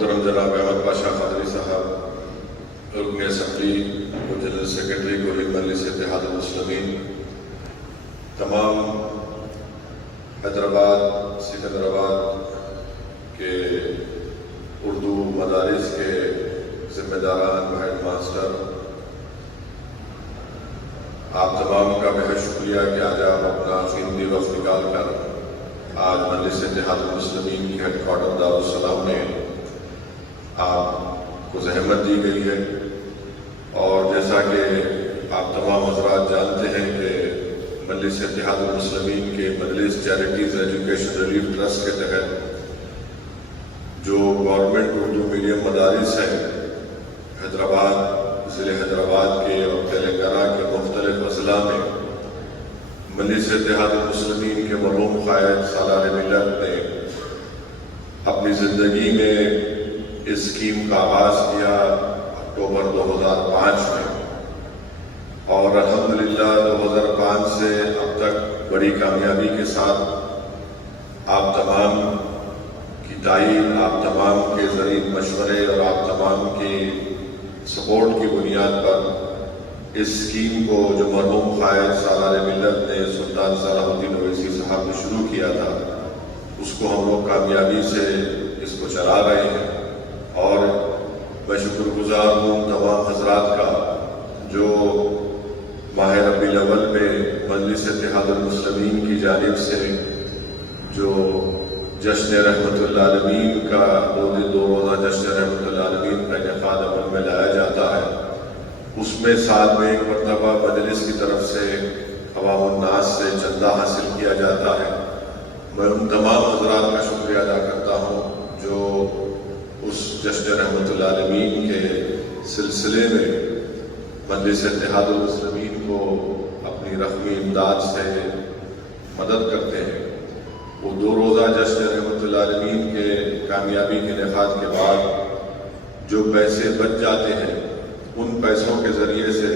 محترم جناب احمد پاشا قادری صاحب، رکن اسمبلی اور جنرل سیکرٹری گورنر مجلس اتحاد المسلمین، تمام حیدرآباد سکندرآباد کے اردو مدارس کے ذمہ داران و ہیڈ ماسٹر، آپ تمام کا بہت شکریہ کہ آج آپ اپنا قیمتی وقت نکال کر آج مجلس اتحاد المسلمین کی ہیڈ کوارٹر دارالسلام میں آپ کو زحمت دی گئی ہے۔ اور جیسا کہ آپ تمام حضرات جانتے ہیں کہ مجلس اتحاد المسلمین کے مجلس چیریٹیز ایجوکیشن ریلیف ٹرسٹ کے تحت جو گورنمنٹ اردو میڈیم مدارس ہیں حیدرآباد، ضلع حیدرآباد کے اور تلنگانہ کے مختلف اضلاع میں، مجلس اتحاد المسلمین کے مرحوم قائد سالار ملت نے اپنی زندگی میں اس اسکیم کا آغاز کیا اکتوبر 2005 میں، اور الحمدللہ 2005 سے اب تک بڑی کامیابی کے ساتھ آپ تمام کی تائید، آپ تمام کے ذریعہ مشورے اور آپ تمام کی سپورٹ کی بنیاد پر اس اسکیم کو جو مرحوم قائد سالار ملت نے سلطان صلاح الدین اویسی صاحب نے شروع کیا تھا، اس کو ہم لوگ کامیابی سے اس کو چلا رہے ہیں۔ اور میں شکر گزار ہوں تمام حضرات کا جو ماہ ربیع الاول میں مجلس اتحاد المسلمین کی جانب سے جو جشن رحمت العالمین کا دو روزہ جشن رحمت العالمین کا انعقاد عمل میں لایا جاتا ہے، اس میں سال میں ایک مرتبہ مجلس کی طرف سے عوام الناس سے چندہ حاصل کیا جاتا ہے۔ میں ان تمام حضرات کا شکریہ ادا کرتا ہوں جو اس جشن رحمت العالمین کے سلسلے میں مجلس اتحاد المسلمین کو اپنی رقمی امداد سے مدد کرتے ہیں۔ وہ دو روزہ جشن رحمت العالمین کے کامیابی کے انعقاد کے بعد جو پیسے بچ جاتے ہیں، ان پیسوں کے ذریعے سے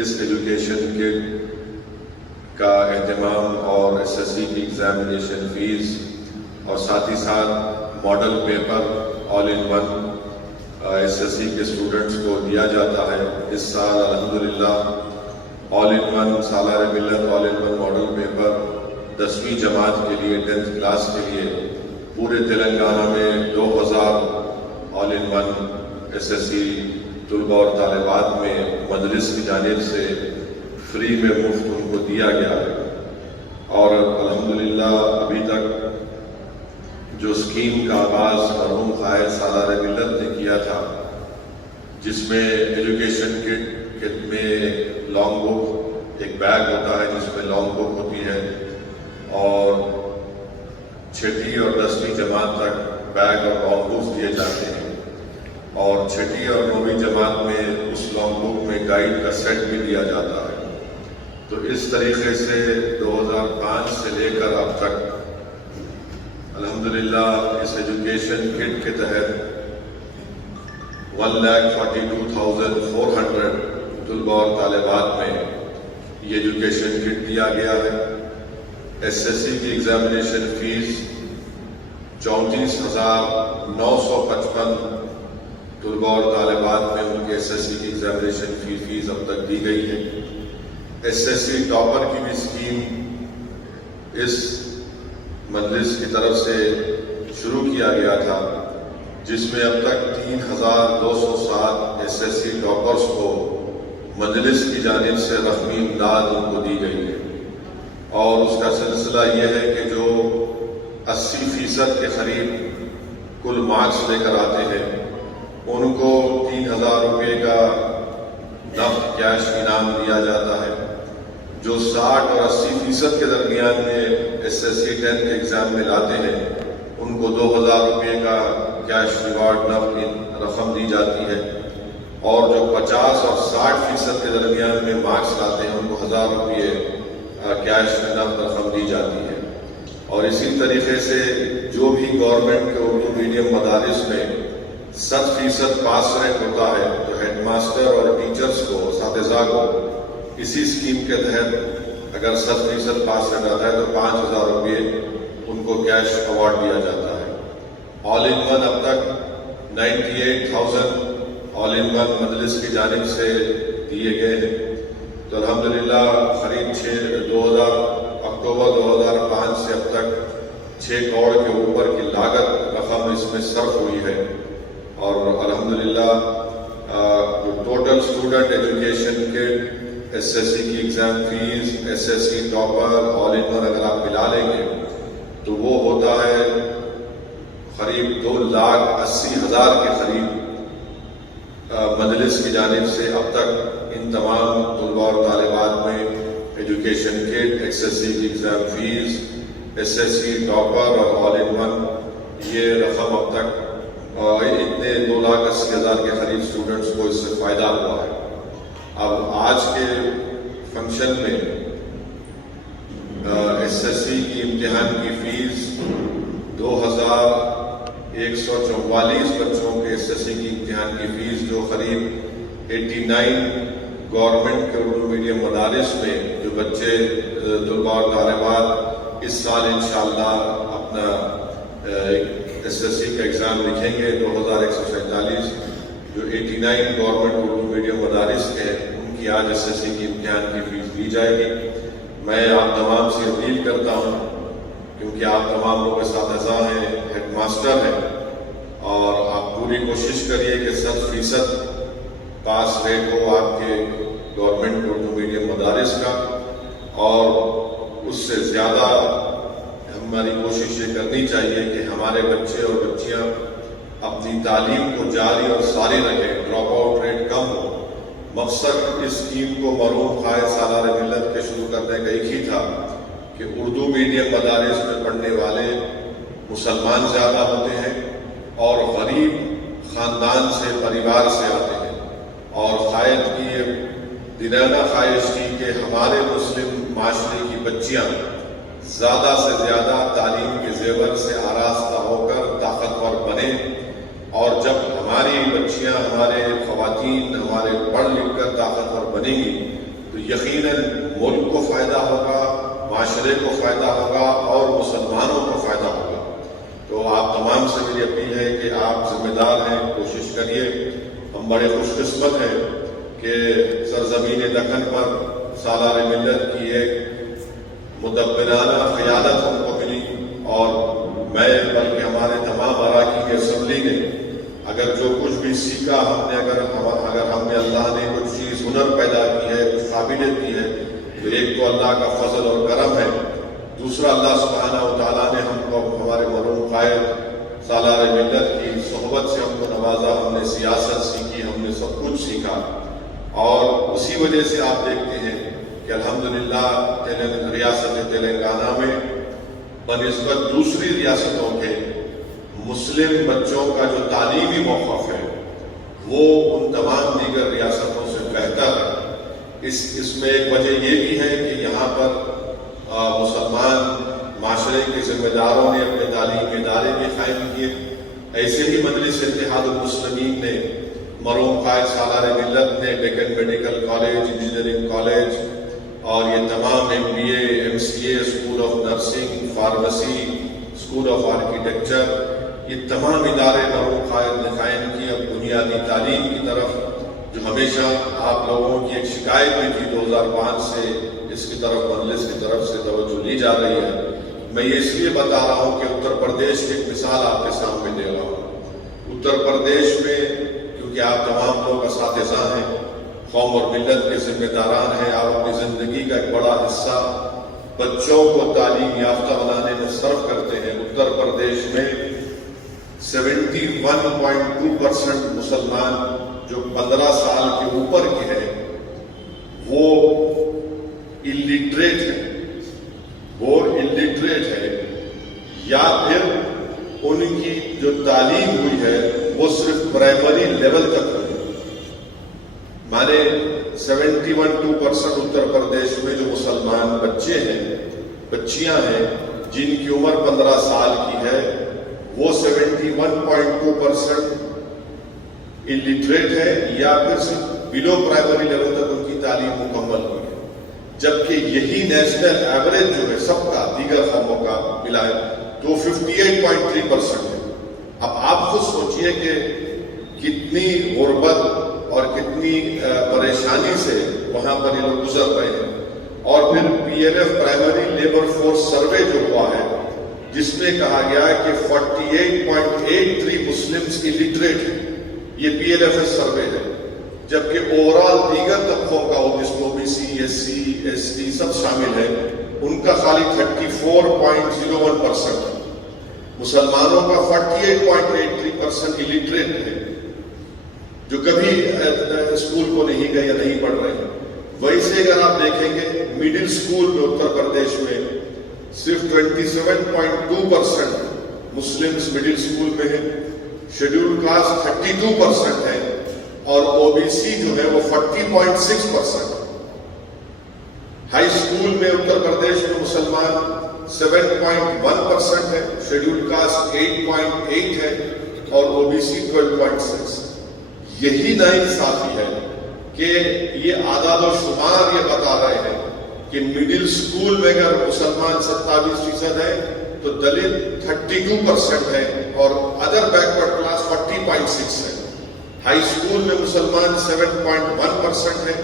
اس ایجوکیشن کٹ کا اہتمام اور ایس ایس سی کی ایگزامینیشن فیس اور ساتھ ہی ساتھ model paper all in one S S C کے اسٹوڈنٹس کو دیا جاتا ہے۔ اس سال الحمدللہ آل ان ون سالار ملت آل ان ون ماڈل پیپر 10ویں جماعت کے لیے 10th کلاس کے لیے پورے تلنگانہ میں 2000 all in one S S سی طلباء اور طالبات میں مجلس کی جانب سے فری میں مفت ان کو دیا گیا ہے۔ اور الحمدللہ ابھی تک جو اسکیم کا آغاز مرحوم قائد سالار ملت نے کیا تھا، جس میں ایجوکیشن کٹ میں لانگ بک ایک بیگ ہوتا ہے جس میں لانگ بک ہوتی ہے، اور 6ٹھی اور 10ویں جماعت تک بیگ اور لانگ بکس دیے جاتے ہیں، اور 6ٹھی اور 9ویں جماعت میں اس لانگ بک میں گائیڈ کا سیٹ بھی دیا جاتا ہے۔ تو اس طریقے سے 2005 سے لے کر اب تک الحمدللہ اس ایجوکیشن کٹ کے تحت 1,42,400 طلباء اور طالبات میں یہ ایجوکیشن کٹ دیا گیا ہے۔ ایس ایس سی کی ایگزامینیشن فیس 34,955 طلباء اور طالبات میں ان کے ایس ایس سی کی ایگزامینیشن فیس اب تک دی گئی ہے۔ ایس ایس سی ٹاپر کی بھی اسکیم اس مجلس کی طرف سے شروع کیا گیا تھا، جس میں اب تک 3,207 ایس ایس سی ٹاپرز کو مجلس کی جانب سے رقمی امداد ان کو دی گئی ہے۔ اور اس کا سلسلہ یہ ہے کہ جو 80% کے قریب کل مارکس لے کر آتے ہیں، ان کو 3,000 روپے کا نقد کیش انعام دیا جاتا ہے۔ جو 60 اور 80% کے درمیان میں ایس ایس سی 10 کے ایگزام میں لاتے ہیں، ان کو 2,000 روپے کا کیش ریوارڈ نقد رقم دی جاتی ہے، اور جو 50 اور 60% کے درمیان میں مارکس لاتے ہیں، ان کو 1,000 روپے کیش نقد رقم دی جاتی ہے۔ اور اسی طریقے سے جو بھی گورنمنٹ کے اردو میڈیم مدارس میں 100% پاس ریٹ ہوتا ہے، تو ہیڈ ماسٹر اور ٹیچرز کو، اساتذہ کو اسی اسکیم کے تحت اگر 100% پاس ریٹ آتا ہے تو 5,000 روپے ان کو کیش ایوارڈ دیا جاتا ہے۔ آل ان ون اب تک 98,000 آل ان ون مجلس کی جانب سے دیے گئے ہیں. تو الحمدللہ قریب 2000 اکتوبر 2005 سے اب تک 6 کروڑ کے اوپر کی لاگت رقم اس میں صرف ہوئی ہے. اور الحمدللہ جو ٹوٹل اسٹوڈنٹ ایجوکیشن کے SSC کی exam fees, SSC topper, all in one اگر آپ ملا لیں گے تو وہ ہوتا ہے قریب 2,80,000 کے قریب. مجلس کی جانب سے اب تک ان تمام طلباء اور طالبات میں ایجوکیشن کٹ, SSC کی ایگزام فیس, SSC ٹاپر اور آل ان ون یہ رقم اب تک اتنے 2,80,000 کے قریب اسٹوڈنٹس کو اس سے فائدہ ہوا ہے. اب آج کے فنکشن میں SSC کی امتحان کی فیس 2,144 بچوں کے SSC کی امتحان کی فیس جو قریب 89 گورنمنٹ کے اردو میڈیم مدارس میں جو بچے طلباء اور طالبات اس سال انشاءاللہ اپنا SSC کا ایگزام لکھیں گے 2,147 جو 89 گورنمنٹ اردو میڈیم مدارس کے ان کی آج SSC کی امتحان کی فیس دی جائے گی. میں آپ تمام سے اپیل کرتا ہوں کیونکہ آپ تمام لوگ اساتذہ ہیں, ہیڈ ماسٹر ہیں, اور آپ پوری کوشش کریے کہ 100% پاس ریٹ ہو آپ کے گورنمنٹ اردو میڈیم مدارس کا, اور اس سے زیادہ ہماری کوشش یہ کرنی چاہیے کہ ہمارے بچے اور بچیاں اپنی تعلیم کو جاری اور ساری رکھیں, ڈراپ آؤٹ ریٹ کم ہو. مقصد اس اسکیم کو مرحوم قائد سالار ملت کے شروع کرنے کا ایک ہی تھا کہ اردو میڈیم مدارس میں پڑھنے والے مسلمان زیادہ ہوتے ہیں اور غریب خاندان سے, پریوار سے آتے ہیں, اور قائد کی یہ دلانہ خواہش تھی کہ ہمارے مسلم معاشرے کی بچیاں زیادہ سے زیادہ تعلیم کے زیور سے آراستہ ہو کر طاقتور بنیں, اور جب ہماری بچیاں, ہمارے خواتین ہمارے پڑھ لکھ کر طاقتور بنیں گی تو یقیناً ملک کو فائدہ ہوگا, معاشرے کو فائدہ ہوگا اور مسلمانوں کو فائدہ ہوگا. تو آپ تمام سے میری اپیل ہے کہ آپ ذمہ دار ہیں, کوشش کریے. ہم بڑے خوش قسمت ہیں کہ سرزمین دکن پر سالار ملت کی ایک مدبرانہ قیادت ہم کو ملی, اور میں بلکہ ہمارے تمام اراکین اسمبلی نے اگر جو کچھ بھی سیکھا ہم نے, اگر ہم نے اللہ نے کچھ چیز ہنر پیدا کی ہے, کچھ قابلیت کی ہے, تو ایک تو اللہ کا فضل اور کرم ہے, دوسرا اللہ سبحانہ و تعالیٰ نے ہم کو ہمارے مرحوم قائد سالار ملت کی صحبت سے ہم کو نوازا. ہم نے سیاست سیکھی, ہم نے سب کچھ سیکھا, اور اسی وجہ سے آپ دیکھتے ہیں کہ الحمدللہ ریاست تلنگانہ میں بنسبت دوسری ریاستوں کے مسلم بچوں کا جو تعلیمی موقف ہے وہ ان تمام دیگر ریاستوں سے بہتر ہے. اس میں ایک وجہ یہ بھی ہے کہ یہاں پر مسلمان معاشرے کے ذمہ داروں نے اپنے تعلیمی ادارے بھی قائم کیے. ایسے ہی مجلس اتحاد المسلمین نے, مرحوم قائد سالار ملت نے Deccan medical college, engineering college, اور یہ تمام MBA, MCA, school of nursing, pharmacy, school of architecture, یہ تمام ادارے مرحوم قائد نے قائم کی. اب بنیادی تعلیم کی طرف جو ہمیشہ آپ لوگوں کی ایک شکایت بھی تھی 2005 سے, اس کی طرف مجلس کی طرف سے توجہ لی جا رہی ہے. میں یہ اس لیے بتا رہا ہوں کہ اتر پردیش کی ایک مثال آپ کے سامنے دے رہا ہوں. اتر پردیش میں کیونکہ آپ تمام لوگ اساتذہ ہیں, قوم اور ملت کے ذمہ داران ہیں, آپ اپنی زندگی کا ایک بڑا حصہ بچوں کو تعلیم یافتہ بنانے میں صرف کرتے ہیں. اتر پردیش میں 71.2% مسلمان جو 15 سال کے اوپر کے ہیں وہ الٹریٹ ہے, یا پھر ان کی جو تعلیم ہوئی ہے وہ صرف پرائمری لیول تک ہوئی. مانے 71.2% اتر پردیش میں جو مسلمان بچے ہیں, بچیاں ہیں جن کی عمر 15 سال کی ہے, وہ 71.2% الٹریٹ ہے یا پھر صرف بلو پرائمری لیول تک ان کی تعلیم مکمل ہوئی ہے. جبکہ یہی نیشنل ایوریج جو ہے سب کا, دیگر قوموں کا ملائے تو 58.3% ہے. اب آپ خود سوچئے سوچیں کہ کتنی غربت اور کتنی پریشانی سے وہاں پر یہ لوگ گزر رہے ہیں. اور پھر PLF primary labour force survey جو ہوا ہے جس میں کہا گیا کہ 48.83 مسلمز الٹریٹ ہیں. یہ PLFS سروے ہے. جبکہ اوورال دیگر طبقوں کا ہو جس میں OBC, SC, ST سب شامل ہیں, ان کا خالی 34.01% ہے. مسلمانوں کا 48.83% الٹریٹ ہے جو کبھی اسکول کو نہیں گئے یا نہیں پڑھ رہے ہیں. ویسے اگر آپ دیکھیں گے مڈل اسکول میں اتر پردیش میں صرف 27.2% مسلمز مڈل اسکول میں ہیں. شیڈول کاسٹ 32% ہے اور OBC جو ہے وہ 40.6%. ہائی اسکول میں اتر پردیش میں مسلمان 7.1% ہے, شیڈول کاسٹ 8.8 ہے اور OBC 12.6. یہی ناانصافی ہے کہ یہ اعداد و شمار یہ بتا رہے ہیں کہ مڈل اسکول میں اگر مسلمان 27% ہے تو دلت 32% ہے اور ادر بیکورڈ کلاس 40.6 ہے. ہائی اسکول میں مسلمان 7.1% ہے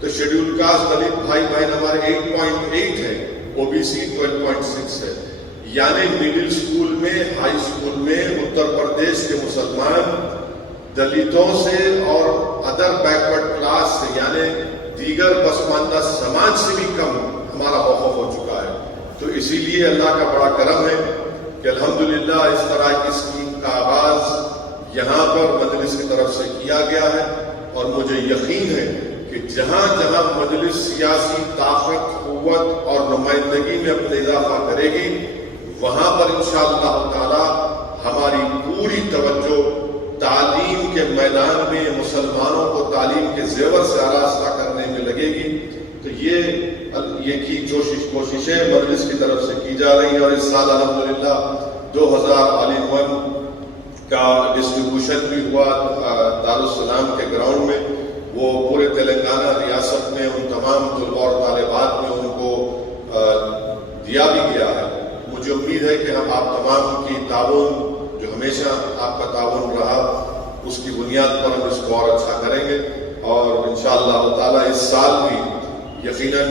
تو شیڈول کاسٹ دلت بھائی بہن ہمارے 8.8 ہے, OBC 12.6 ہے. یعنی مڈل اسکول میں, ہائی اسکول میں اتر پردیش کے مسلمان دلتوں سے اور ادر بیکورڈ کلاس سے یعنی دیگر پسماندہ سماج سے بھی کم ہمارا موقف ہو چکا ہے. تو اسی لیے اللہ کا بڑا کرم ہے کہ الحمدللہ اس طرح کی اسکیم کا آغاز یہاں پر مجلس کی طرف سے کیا گیا ہے اور مجھے یقین ہے کہ جہاں جہاں مجلس سیاسی طاقت, قوت اور نمائندگی میں اپنا اضافہ کرے گی وہاں پر انشاءاللہ تعالی ہماری پوری توجہ تعلیم کے میدان میں مسلمانوں کو تعلیم کے زیور سے آراستہ کرنے میں لگے گی. تو یہ کی کوششیں مجلس کی طرف سے کی جا رہی ہیں اور اس سال الحمدللہ 2000 آل-ان-ون کا ڈسٹریبیوشن بھی ہوا دارالسلام کے گراؤنڈ میں. وہ پورے تلنگانہ ریاست میں ان تمام طلباء اور طالبات میں ان کو دیا بھی گیا ہے. مجھے امید ہے کہ ہم آپ تمام کی تعاون جو ہمیشہ آپ کا تعاون رہا اس کی بنیاد پر ہم اس کو اور اچھا کریں گے اور انشاءاللہ تعالی اس سال بھی یقیناً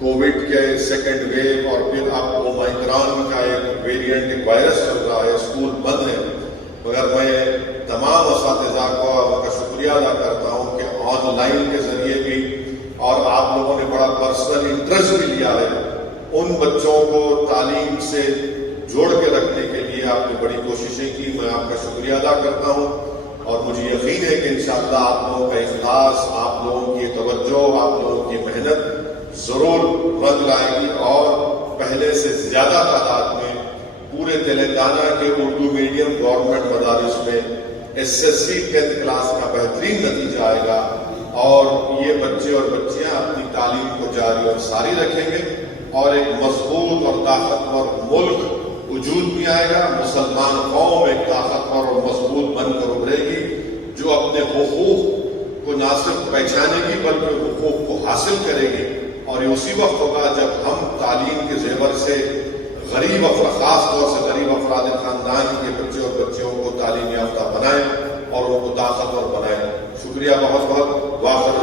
کووڈ کے سیکنڈ ویو اور پھر آپ کو اومیکرون کا ایک ویریئنٹ, ایک وائرس چل رہا ہے, اسکول بند ہے, مگر میں تمام اساتذہ کو ان کا شکریہ ادا کرتا ہوں کہ آن لائن کے ذریعے بھی اور آپ لوگوں نے بڑا پرسنل انٹرسٹ بھی لیا ہے ان بچوں کو تعلیم سے جوڑ کے رکھنے کے لیے آپ نے بڑی کوششیں کی. میں آپ کا شکریہ ادا کرتا ہوں اور مجھے یقین ہے کہ انشاءاللہ آپ لوگوں کا اخلاص, آپ لوگوں کی توجہ, آپ لوگوں کی محنت ضرور رنگ لائے گی اور پہلے سے زیادہ تعداد میں پورے تلنگانہ کے اردو میڈیم گورنمنٹ مدارس میں SSC 10th کلاس کا بہترین نتیجہ آئے گا اور یہ بچے اور بچیاں اپنی تعلیم کو جاری اور ساری رکھیں گے اور ایک مضبوط اور طاقتور ملک وجود میں آئے گا. مسلمان قوم ایک طاقتور اور مضبوط بن کر ابھرے گی جو اپنے حقوق کو نہ صرف پہچانے گی بلکہ حقوق کو حاصل کرے گی. اور یہ اسی وقت ہوگا جب ہم تعلیم کے زیور سے غریب افراد, خاص طور سے غریب افراد خاندان کے بچے اور بچیوں کو تعلیم یافتہ بنائیں اور ان کو طاقتور بنائیں. شکریہ بہت بہت. واخر